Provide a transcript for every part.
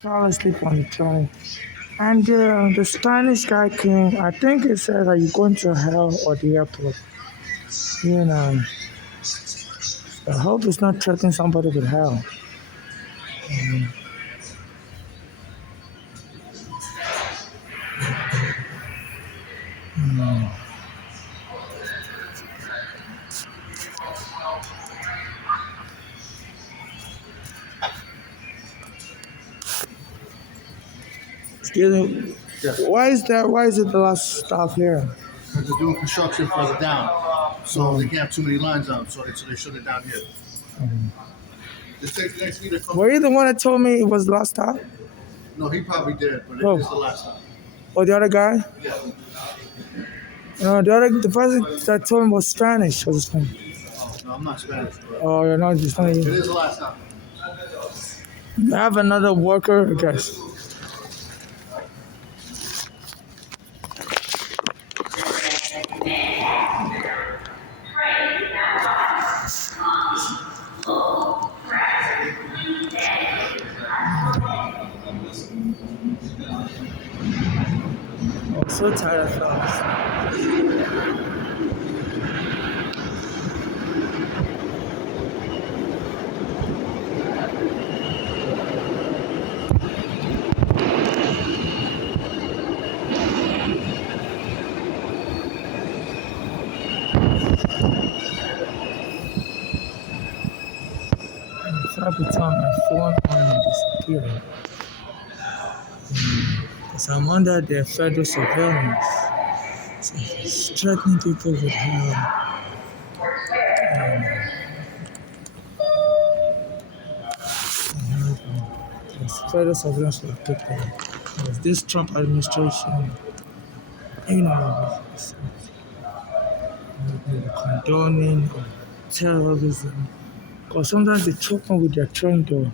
Fall asleep on the train. And the Spanish guy came. I think it said, "Are you going to hell or the airport?" You know, I hope it's not threatening somebody with hell. Excuse me. Yes, Why is that? Why is it the last stop here? because they're doing construction further down, so they can't have too many lines on, so they shut it down here. This takes the next meter. Were you the one that told me it was the last stop? No, he probably did, but Oh. it's the last time. Or the other guy? Yeah. No, the person that told me was Spanish. Was Spanish. Oh, no, I'm not Spanish. But Oh, you're not just not it you. is the last time. I have another worker, I guess. I'm so tired of fellas. So I could turn my phone on and disappear. Because I'm under the federal surveillance. So it's threatening people with hell. There's federal surveillance for people. There's this Trump administration, you know, condoning terrorism. Because sometimes they choke me with their train door.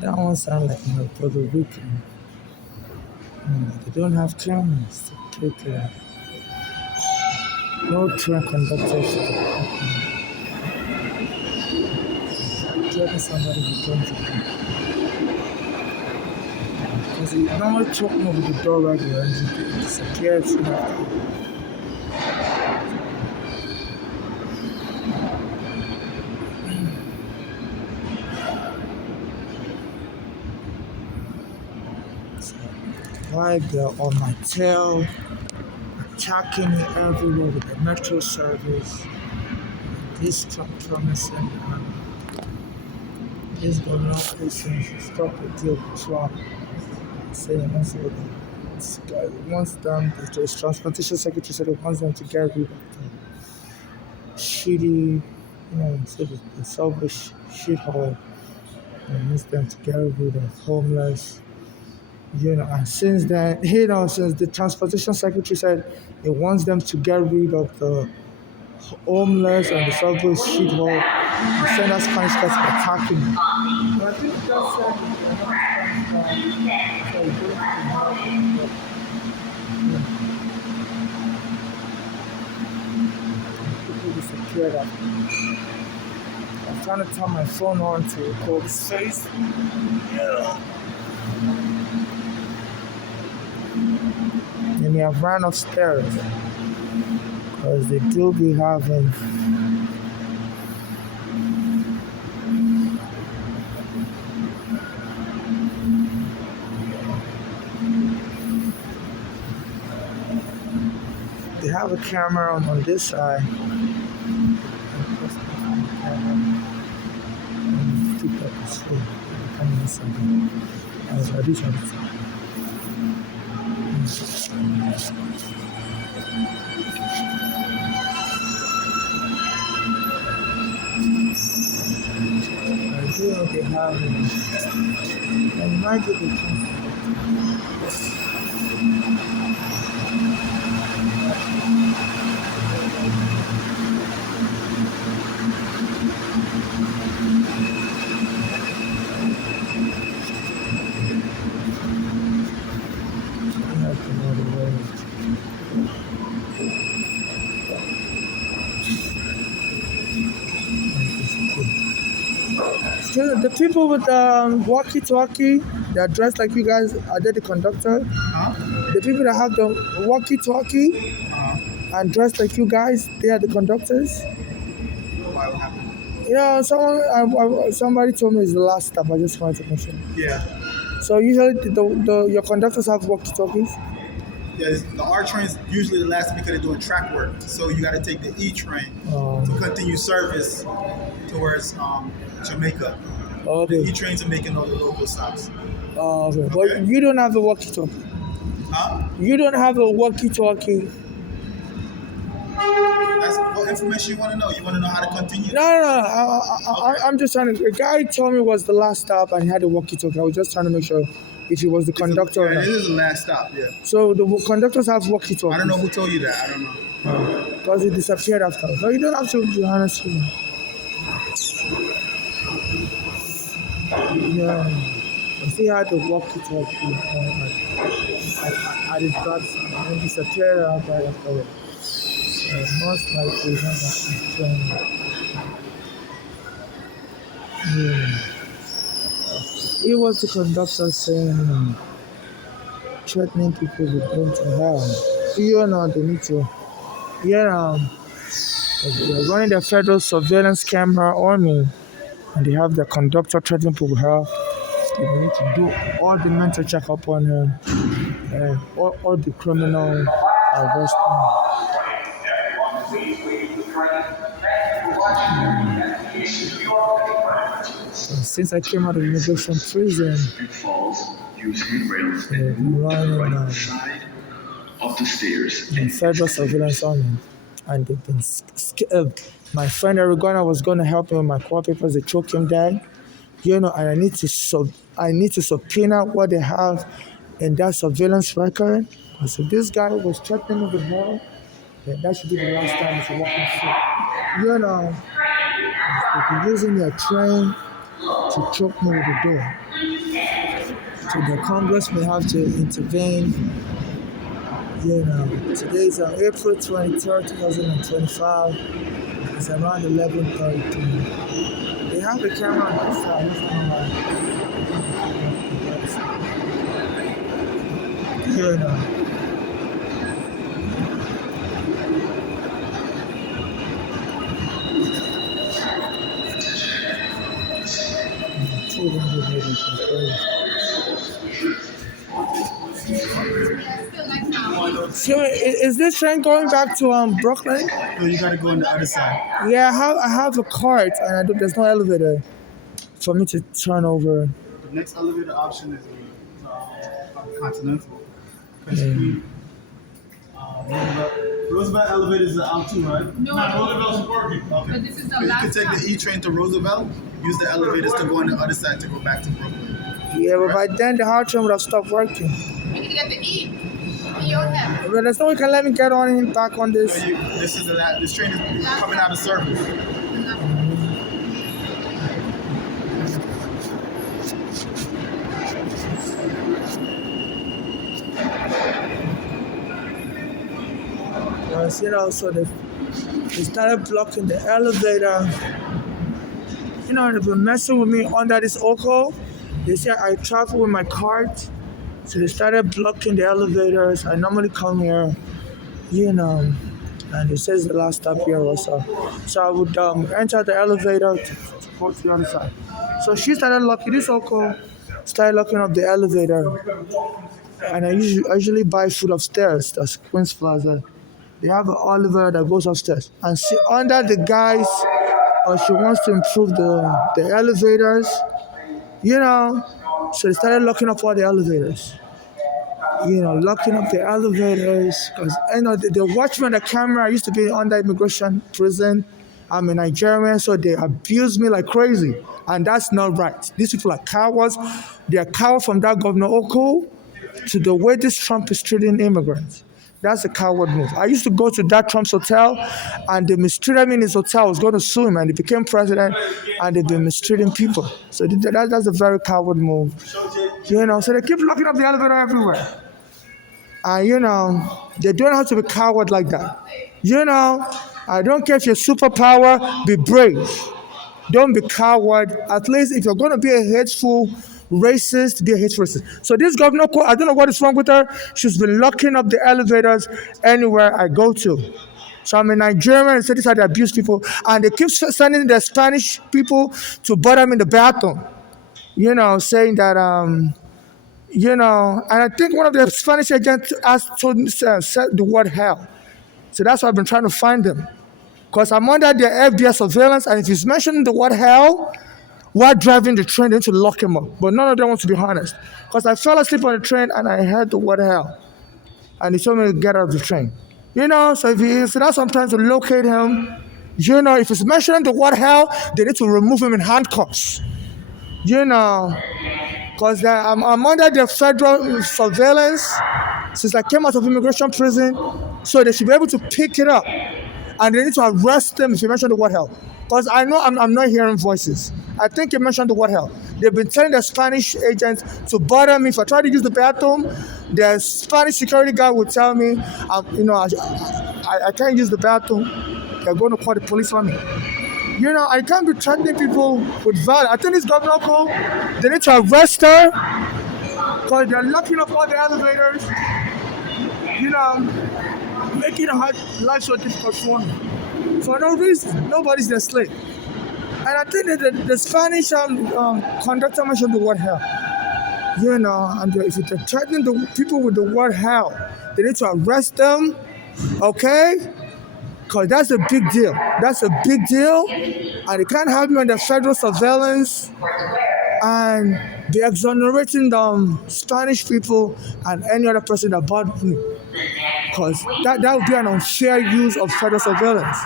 That one sounds like Puerto Rican. They don't have cameras to take no train conductor should somebody who comes to because he normally choke me with the door right there and it's security. So, why they're on my tail, attacking me everywhere with the metro service. This Trump promising this governor patience to stop the deal with Trump. Saying also once them, the transportation secretary said it wants them to get rid of the shitty, so the selfish shithole and wants them to get rid of homeless. And since then, since the transportation secretary said it wants them to get rid of the homeless and the selfish shithole, the send us Spanish guys attacking me. But I think that's people disappear that. I'm trying to turn my phone on to record his face. And they have ran upstairs because they do be having they have a camera on this side. Pick up his phone. I can't something. I was ready for it. I do know they have it. And might be the The people with walkie-talkie, they're dressed like you guys. Are they the conductor? Huh? The people that have the walkie-talkie and dressed like you guys, they are the conductors. Why would happen? Yeah, somebody told me it's the last stop. I just wanted to mention. Yeah. So usually your conductors have walkie-talkies. Yeah, the R train is usually the last because they're doing track work. So you got to take the E train to continue service towards Jamaica. The Okay. E trains are making all the local stops. Okay. But you don't have a walkie-talkie. Huh? You don't have a walkie-talkie. That's what information you want to know. You want to know how to continue? No. I'm just trying to. A guy told me it was the last stop and he had a walkie-talkie. I was just trying to make sure if he was the conductor or Yeah, not. it is the last stop. Yeah. So the conductors have walkie-talkies. I don't know who told you that. I don't know. Because he disappeared after. No, you don't have to be honest with me. Yeah. I see how the walkie-talkie at his backside and disappeared after. Most likely he's trying. Yeah. It was the conductor saying, threatening people with going to hell. You know, they need to, they're running their federal surveillance camera on me, and they have the conductor threatening people with hell. They need to do all the mental checkup on him, and all the criminal arrest. Since I came out of immigration prison, running the federal surveillance on me, and they've been scared. My friend Aragona was going to help me with my court papers. They choked him down, and I need to subpoena what they have in that surveillance record. So this guy was threatening me with hell. Yeah, that should be the last time he's walking through. They've been using their train to choke me with the door. So the Congress may have to intervene. Today's April 23rd, 2025. It's around 11:33. They have a camera on the side. So is this train going back to Brooklyn? No, you got to go on the other side. Yeah, I have a cart and there's no elevator for me to turn over. The next elevator option is Continental. Roosevelt elevators are out too, right? No, Roosevelt's working. Okay. But this is the So you last can take stop. the E train to Roosevelt, use the elevators to go on the other side to go back to Brooklyn. Yeah, but by then the hard train would have stopped working. We need to get the E. E-O-M. But there's no way can let me get on him back on this. So this train is coming out of service. So they started blocking the elevator. They've been messing with me under this Oko. They say I travel with my cart. So they started blocking the elevators. I normally come here, and it says the last stop here also. So I would enter the elevator to go to the other side. So she started locking this Oko, started locking up the elevator. And I usually buy food upstairs. That's Queen's Plaza. They have an elevator that goes upstairs. And she under the guise, she wants to improve the elevators, So they started locking up all the elevators. Locking up the elevators. Because, the watchman, the camera, used to be under immigration prison. I'm a Nigerian, so they abuse me like crazy. And that's not right. These people are cowards. They are cowards from that Governor Oko to the way this Trump is treating immigrants. That's a coward move. I used to go to that Trump's hotel, and they mistreated me in his hotel. I was going to sue him, and he became president, and they've been mistreating people. So that's a very coward move. So they keep locking up the elevator everywhere. And, they don't have to be coward like that. I don't care if you're superpower, be brave. Don't be coward. At least if you're going to be a hateful racist, be a hateful racist. So this governor, I don't know what is wrong with her. She's been locking up the elevators anywhere I go to. So I'm in Nigeria and say this how they abuse people. And they keep sending the Spanish people to bother me in the bathroom. Saying that, and I think one of the Spanish agents said the word hell. So that's why I've been trying to find them. Because I'm under the FBI surveillance, and if he's mentioning the word hell while driving the train, they need to lock him up. But none of them want to be honest. Because I fell asleep on the train and I heard the word hell. And he told me to get out of the train. So that's sometimes to locate him. If he's mentioning the word hell, they need to remove him in handcuffs. Because I'm under the federal surveillance since I came out of immigration prison, so they should be able to pick it up, and they need to arrest them if you mention the word hell. Because I know I'm not hearing voices. I think you mentioned the word hell. They've been telling the Spanish agents to bother me. If I try to use the bathroom, the Spanish security guard would tell me, I can't use the bathroom. They're going to call the police on me. I can't be threatening people with violence. I think this governor called, they need to arrest her because they're locking up all the elevators, making life so difficult for me. For no reason, nobody's their slave. And I think that the Spanish conductor mentioned the word hell. And if they're threatening the people with the word hell, they need to arrest them, okay? Because that's a big deal. That's a big deal. And they can't have me under federal surveillance. And they're exonerating the Spanish people and any other person that bothered me. Because that would be an unfair use of federal surveillance.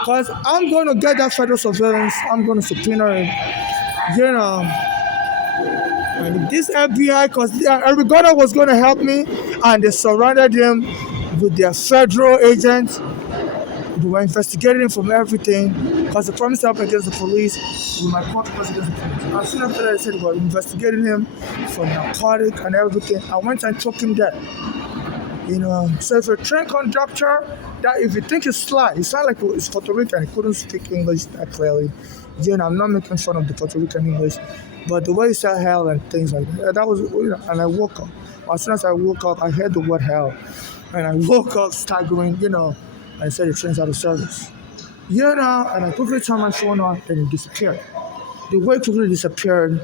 Because I'm going to get that federal surveillance. I'm going to subpoena it. And this FBI, because every governor was going to help me, and they surrounded him with their federal agents. They were investigating him from everything because they promised to help against the police with my court case against the police. And soon after that, they said they were investigating him for narcotic and everything. I went and took him there. So if a train conductor, that if you think he's sly, he sounds like he's Puerto Rican, he couldn't speak English that clearly. I'm not making fun of the Puerto Rican English, but the way he said hell and things like that was, and I woke up. As soon as I woke up, I heard the word hell. And I woke up staggering, I said the train's out of service. And I quickly turned my phone on and it disappeared. The way it quickly disappeared,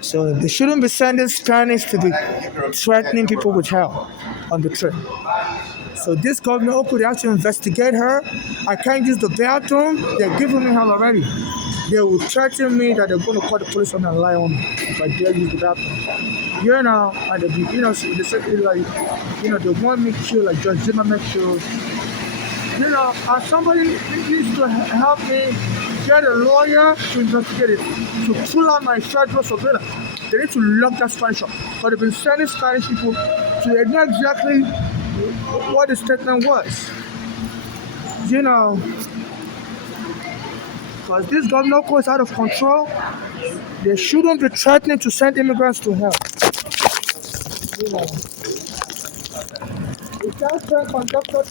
so they shouldn't be sending Spanish to be threatening people with hell on the train. So this governor, they have to investigate her. I can't use the bathroom. They're giving me hell already. They will threaten me that they're going to call the police on me and lie on me if I dare use the bathroom. And they be, they say they want me killed like Judge Zimmerman killed. And somebody needs to help me get a lawyer to investigate it, to pull out my federal surveillance. They need to lock that Spanish up. But they've been sending Spanish people to know exactly what the statement was. Because this governor is out of control. They shouldn't be threatening to send immigrants to hell. If that train conductor